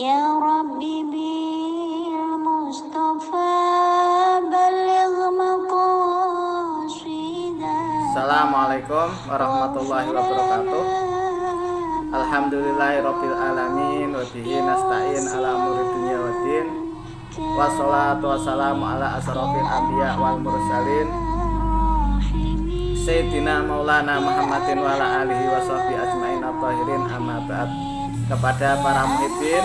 Ya Rabbi bil Mustafa baligh maqasidah. Assalamualaikum warahmatullahi wabarakatuh. Alhamdulillahirabbil alamin wa bihi nasta'in ala umuri dunya waddin. Wassalatu wassalamu ala asrofil anbiya wal mursalin Sayyidina Maulana Muhammadin wa ala alihi wa sahbihi ajmain at-tahirin, amma ba'd. Kepada para muhibbin,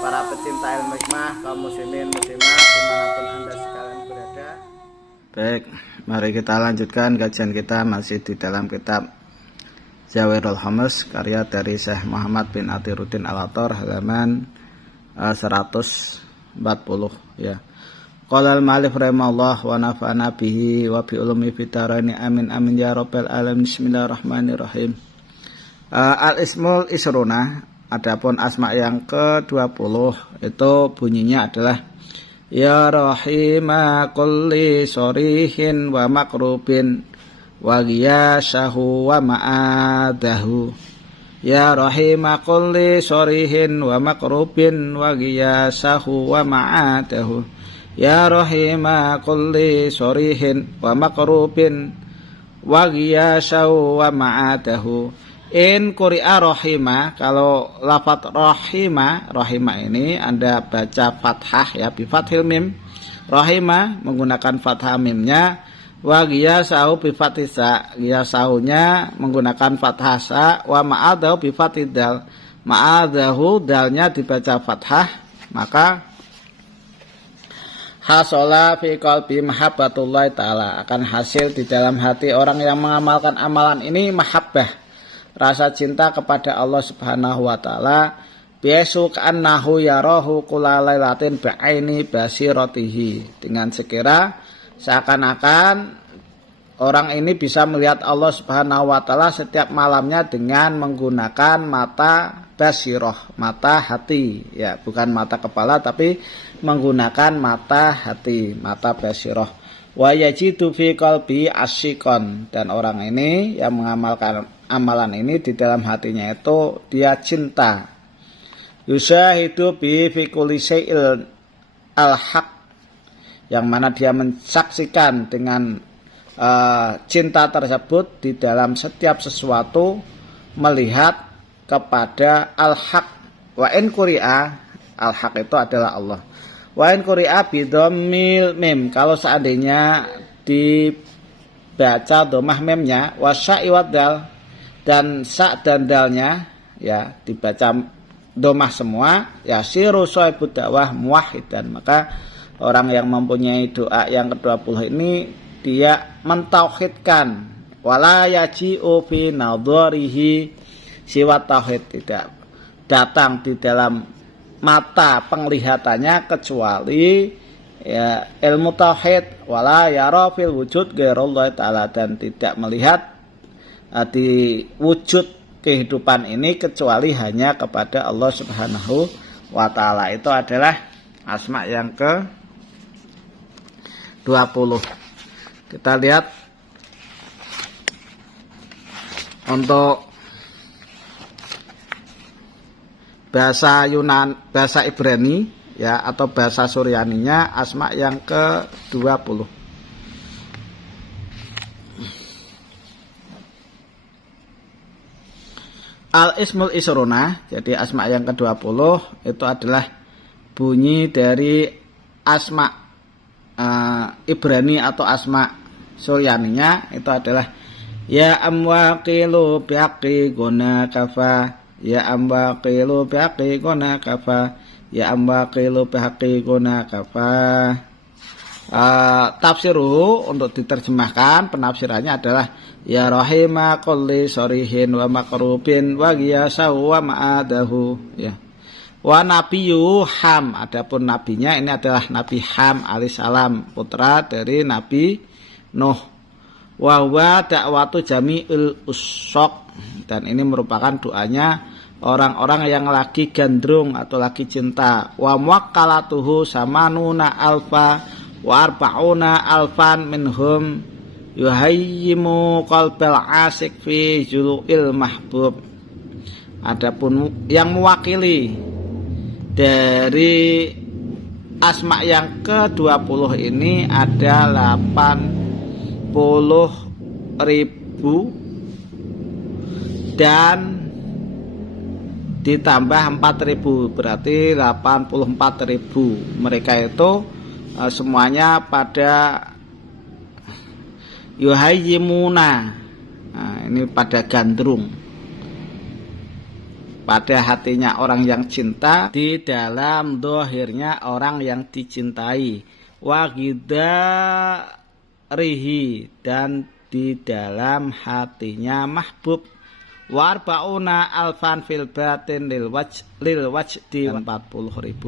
para pecinta ilmu hikmah, kaum muslimin muslimat dimanapun anda sekalian berada. Baik, mari kita lanjutkan kajian kita masih di dalam kitab Jawahirul Hamas karya dari Syekh Muhammad bin Athiruddin Al-Attar, halaman 140 ya. Qala al-ma'alif rahimahullah wa nafa'ana bihi wa bi ulumi fitarani amin amin ya rabbal alamin. Bismillahirrahmanirrahim. Al-ismul isruna, adapun asma yang ke-20 itu bunyinya adalah ya rahima kulli sorihin wa makrubin wa ghiyasahu wa ma'adahu. Ya rahima kulli sorihin wa makrubin wa ghiyasahu wa ma'adahu. Ya rahima kulli sorihin wa makrubin wa ghiyasahu wa ma'adahu. In quri'a rahima, kalau lafadz rahima ini Anda baca fathah ya, bi fathil mim. Rahima menggunakan fathah mimnya, wa ghiyasahu bi fathis sa, ghiyasahunya menggunakan fathah sa, wa ma'adahu bi fathid dal. Ma'adahu dalnya dibaca fathah, maka hasola fi qalbi mahabbatullah ta'ala, akan hasil di dalam hati orang yang mengamalkan amalan ini mahabbah, rasa cinta kepada Allah Subhanahu wa taala, biasu ka'annahu yarahu kulalailatin bi'aini basiratihi, dengan sekira seakan-akan orang ini bisa melihat Allah Subhanahu wa taala setiap malamnya dengan menggunakan mata basirah, mata hati ya, bukan mata kepala tapi menggunakan mata hati, mata basirah. Wa yajidu fi qalbi asyikon, dan orang ini yang mengamalkan amalan ini di dalam hatinya itu dia cinta. Yushahidu bi fi kulli syai'il al-haq, yang mana dia mensaksikan dengan cinta tersebut di dalam setiap sesuatu melihat kepada al-haq. Wa in quri'a, al-haq itu adalah Allah. Wa in quri'a bi dhammil mim, kalau seandainya dibaca dhammah mimnya, wa sya'i wad dal, dan sa dan dalnya ya dibaca dhammah semua, ya siru shahibud dakwah muwahhidan, maka orang yang mempunyai doa yang ke-20 ini dia mentauhidkan, wala yaji'u fi nadharihi siwa tauhid, tidak datang di dalam mata penglihatannya kecuali ya ilmu tauhid, wala yara fil wujud ghairallah ta'ala, dan tidak melihat di wujud kehidupan ini kecuali hanya kepada Allah Subhanahu wa ta'ala. Itu adalah asma yang ke-20. Kita lihat untuk bahasa bahasa Ibrani ya, atau bahasa Suryaninya asma yang ke-20. Al-ismul isruna, jadi asma yang ke-20 itu adalah bunyi dari asma Ibrani atau asma Suryaninya, itu adalah ya amwaqilu biaqi guna kafa, ya amwaqilu biaqi guna kafa, ya amwaqilu biaqi guna kafa. Tafsiruhu, untuk diterjemahkan penafsirannya adalah ya rahima kulli sorihin wa makrubin wa ghiyasahu wa ma'adahu ya. Wa nabiyyu Ham, adapun nabinya ini adalah Nabi Ham alaihissalam, putra dari Nabi Nuh. Wa huwa da'watu jami'il usaq, dan ini merupakan doanya orang-orang yang lagi gandrung atau lagi cinta. Wa muwakkalatuhu samanuna alfa wa arba'una alfan minhum yuhayyimu qalbal asik fi julu'il mahbub. Adapun yang mewakili Dari asma yang ke-20 ini ada 80.000 dan ditambah 4.000, berarti 84.000. Mereka itu semuanya pada yuhayyimuna. Nah, ini pada gandrung pada hatinya orang yang cinta, di dalam dohirnya orang yang dicintai, wagidarihi, dan di dalam hatinya mahbub, warbauna alfan fil batin lil wajdi, 40.000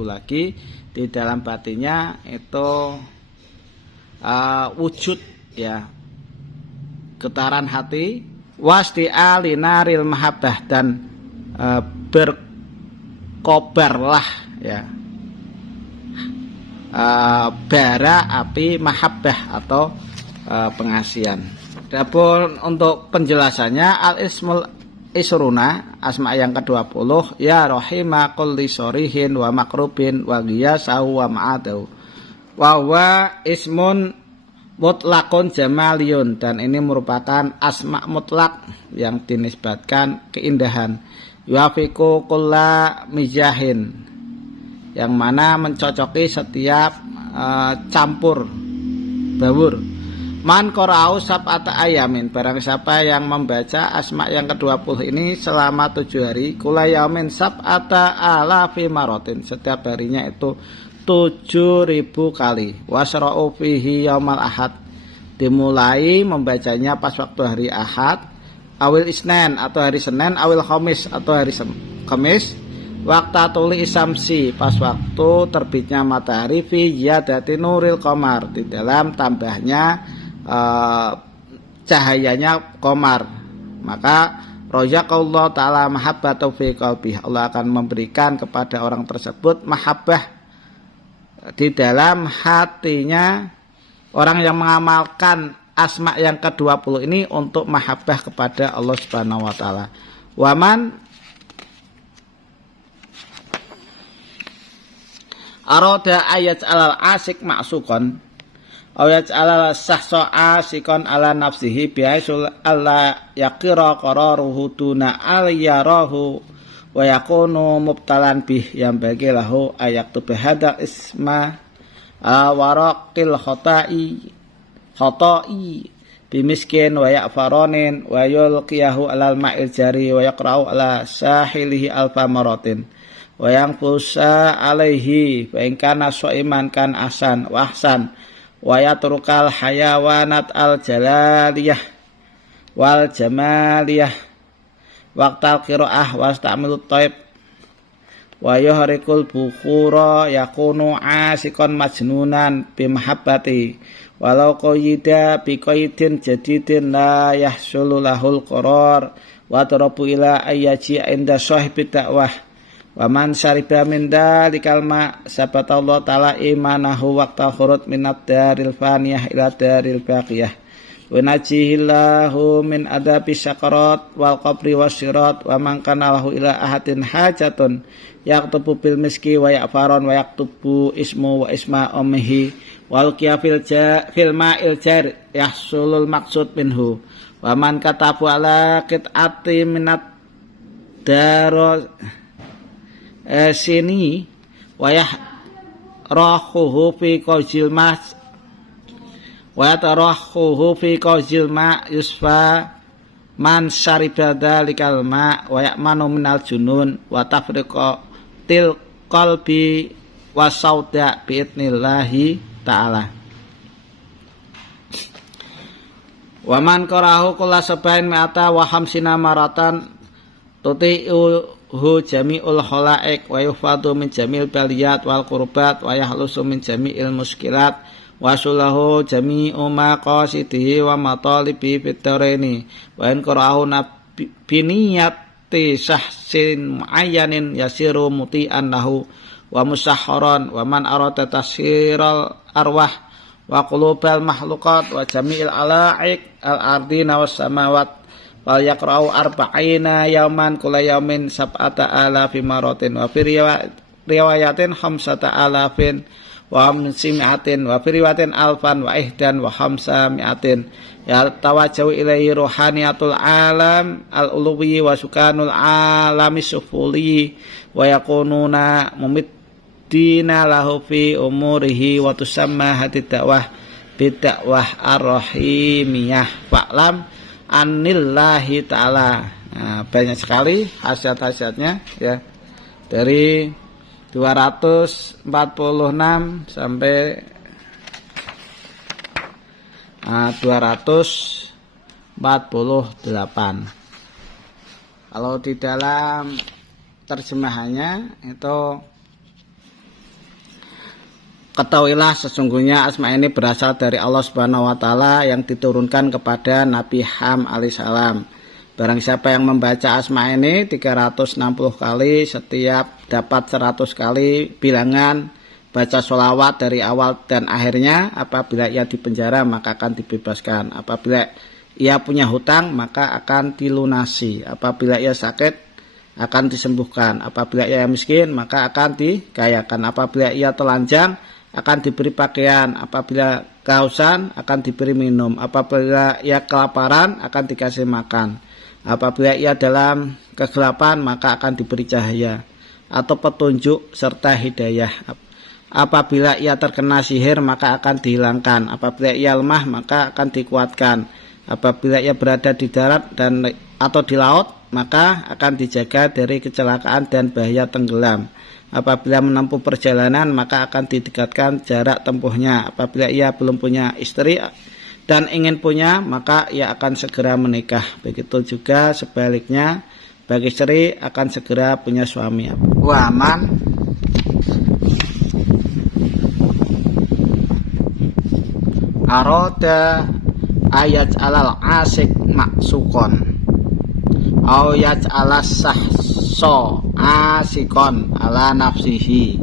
lagi di dalam batinnya itu wujud, ya, getaran hati, wasdi'ali naril mahabbah, dan berkobarlah, ya, bara api mahabbah atau pengasihan. Adapun untuk penjelasannya, al-ismul isruna, asma yang ke-20, ya rahima kulli sorihin wa makrubin wa ghiyasahu wa ma'adahu wa huwa ismun mutlakun jamaliyun, dan ini merupakan asma mutlak yang dinisbatkan keindahan, yuafiku kulla mijahin, yang mana mencocoki setiap campur baur. Man qara'u sab'ata ayamin, barang siapa yang membaca asma yang ke-20 ini selama 7 hari, kula yaumin sab'ata alafi marotin, setiap harinya itu 7.000 kali. Wasra'u fihi yaumal ahad, dimulai membacanya pas waktu hari Ahad, awil isnen atau hari Senin, awil khamis atau hari Kamis, waktu tuli isamsi, pas waktu terbitnya matahari, fi ziyadati nuril qamar, di dalam tambahnya cahayanya qamar, maka rojaqallahu ta'ala mahabbatu fi qalbi, Allah akan memberikan kepada orang tersebut mahabbah di dalam hatinya orang yang mengamalkan asma yang ke-20 ini untuk mahabbah kepada Allah Subhanahu wa taala. Waman arada ayat alal asik maksukon, ayat alal sahso asikon ala nafsihi biaisul alla yaqira qararuhu tuna al yarahu wa yakunu mubtalan bih, yang bagi lahu ayat tubahada isma waraqil khotai bimiskin wa ya'faronin wa yulqiyahu alal ma'il jari wa yaqra'u ala sahilihi alfa maratin wa yang fusa alaihi fa in kana shaiman kan ahsan wa ahsan wa yatrukal hayawanat al jalaliyah wal jamaliyah waqtal qiraah wastamilut taib wa yuhrikul bukhura yakunu asikon majnunan bimahabbati walau qayyida biqaydin jadidin la yahsulu lahul qarar wa tarabu ila ayyaji inda sahibid dakwah wa man syariba min dalikal ma sabatallahu ta'ala imanahu waqta khurut minad daril faniyah ila daril baqiyah wa najihillahu min adabi syakarat wal qabri wasyirat wa man kana lahu ila ahadin hajatun yaktubu bil miski wa ya'faron wa yaktubu ismu wa isma ummihi wal qiyafil fil ma'il jar yahsulul maqsud minhu wa man katabu ala qit'ati minat daro sini wa yahrahuhu fi qawjil mas wa yatarahuhu fi qawjil ma yusfa man syariba dalikal ma wa ya'manu minal junun wa tafriqa til qalbi wa sauda bi'idnillahi ta'ala. Wa man qarahu kulla sabain mi'ata wa hamsina maratan tuti'uhu jami'ul khalaik wa yufadu min jamil baliyat wal qurbat wa yahlusu min jami'il muskilat wa sulahu jami'u maqasidihi wa matalibi fit daraini wa in qarahu biniyati syahsin muayyanin yasiru muti'an lahu wa musahharan wa man arada tashiral arwah wa qulubal mahluqat wa jami'il alaik al ardina was samawat wal yaqra'u arba'ina yauman kula yaumin sab'ata alafi maratin wa riwayatin khamsata alafin wa hamsimi'atin wa fi riwayatin alfan wa ihdan wa hamsami'atin ya tawajjahu ilaihi ruhaniyatul alam al-uluwi wa sukanul alami sufuli wa yakununa mumiddina lahu fi umurihi wa tusamma hati dakwah bidakwah ar-rahimiyah fa'lam anillahi ta'ala. Nah, banyak sekali hasiat-hasiatnya ya, dari 246 sampai 248. Kalau di dalam terjemahannya itu, ketahuilah sesungguhnya asma ini berasal dari Allah Subhanahu wa taala yang diturunkan kepada Nabi Ham alaihissalam. Barang siapa yang membaca asma ini 360 kali, setiap dapat 100 kali bilangan baca sholawat dari awal dan akhirnya. Apabila ia dipenjara maka akan dibebaskan, apabila ia punya hutang maka akan dilunasi, apabila ia sakit akan disembuhkan, apabila ia miskin maka akan dikayakan, apabila ia telanjang akan diberi pakaian, apabila kehausan akan diberi minum, apabila ia kelaparan akan dikasih makan, apabila ia dalam kegelapan maka akan diberi cahaya atau petunjuk serta hidayah, apabila ia terkena sihir maka akan dihilangkan, apabila ia lemah maka akan dikuatkan, apabila ia berada di darat dan atau di laut maka akan dijaga dari kecelakaan dan bahaya tenggelam, apabila menempuh perjalanan maka akan didekatkan jarak tempuhnya, apabila ia belum punya istri dan ingin punya maka ia akan segera menikah, begitu juga sebaliknya bagi istri akan segera punya suami. Waman aroda ayat alal asik maksukon au yaj alas sahso asikon ala nafsihi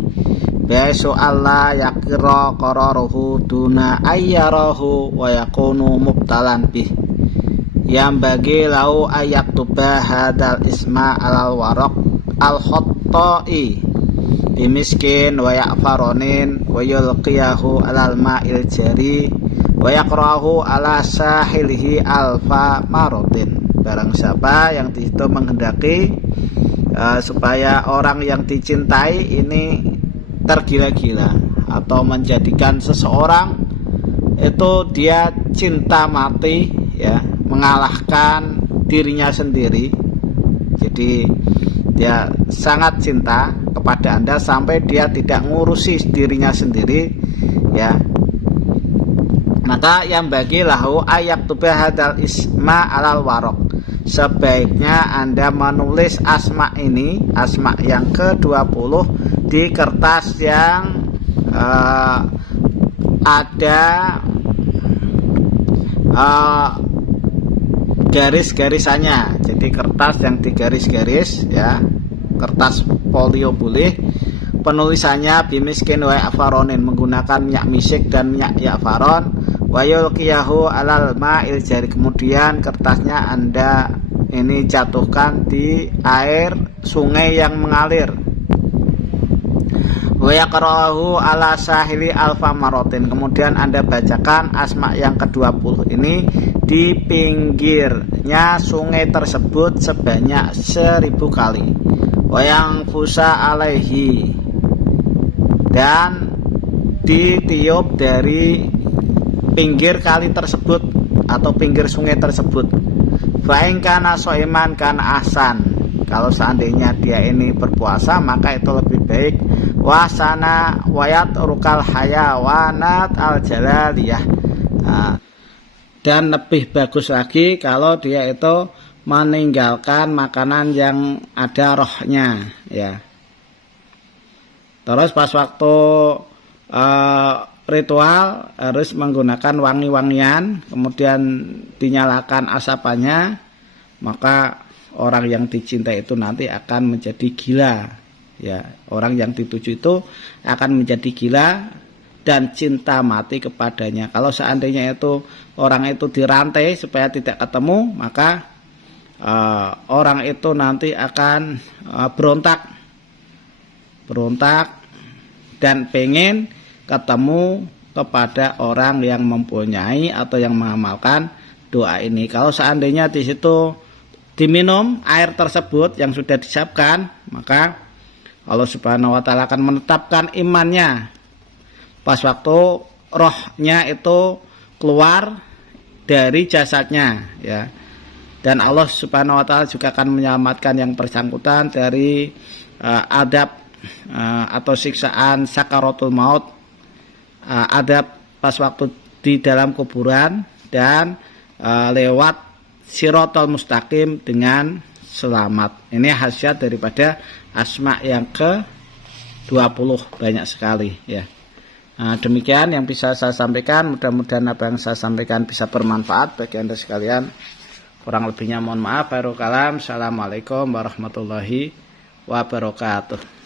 besu Allah yakira qararuhu duna ayyarahu wa yakunu mubtalan bih yang bagi lau ayak tubah hadal isma alal warok al khottoi bimiskin wa yakfaronin wa yulqiyahu alal ma'il jari wa yakrahu ala sahilihi alfa marotin. Barang siapa yang disitu menghendaki supaya orang yang dicintai ini tergila-gila atau menjadikan seseorang itu dia cinta mati ya, mengalahkan dirinya sendiri. Jadi dia sangat cinta kepada Anda sampai dia tidak ngurusi dirinya sendiri ya, maka yang bagi lahu ayak tubah hadal isma alal warok, sebaiknya Anda menulis asma ini, asma yang ke-20 di kertas yang ada garis-garisannya. Jadi kertas yang digaris-garis ya, kertas folio boleh. Penulisannya bimiskin wa afaronin, menggunakan minyak misik dan minyak yakfaron. Wa yulqiyahu alal ma'il jari, kemudian kertasnya Anda ini jatuhkan di air sungai yang mengalir. Wa yaqra'uhu ala sahili alfa marotin, kemudian Anda bacakan asma yang ke-20 ini di pinggirnya sungai tersebut sebanyak 1000 kali. Wa yang fusa alaihi, dan ditiup dari pinggir kali tersebut atau pinggir sungai tersebut. Fa'in kana soiman kana ahsan, kalau seandainya dia ini berpuasa maka itu lebih baik. Wasana wayat rukal hayawanat al jalaliyah, dan lebih bagus lagi kalau dia itu meninggalkan makanan yang ada rohnya ya. Terus pas waktu ritual harus menggunakan wangi-wangian, kemudian dinyalakan asapannya, maka orang yang dicintai itu nanti akan menjadi gila ya. Orang yang dituju itu akan menjadi gila dan cinta mati kepadanya. Kalau seandainya itu orang itu dirantai supaya tidak ketemu, maka orang itu nanti akan berontak berontak dan pengen ketemu kepada orang yang mempunyai atau yang mengamalkan doa ini. Kalau seandainya di situ diminum air tersebut yang sudah disiapkan, maka Allah Subhanahu wa taala akan menetapkan imannya pas waktu rohnya itu keluar dari jasadnya, ya. Dan Allah Subhanahu wa taala juga akan menyelamatkan yang bersangkutan dari adab atau siksaan sakaratul maut, adab pas waktu di dalam kuburan, dan lewat sirotol mustaqim dengan selamat. Ini khasiat daripada asma yang ke-20, banyak sekali, ya. Demikian yang bisa saya sampaikan. Mudah-mudahan apa yang saya sampaikan bisa bermanfaat bagi Anda sekalian. Kurang lebihnya mohon maaf. Assalamualaikum warahmatullahi wabarakatuh.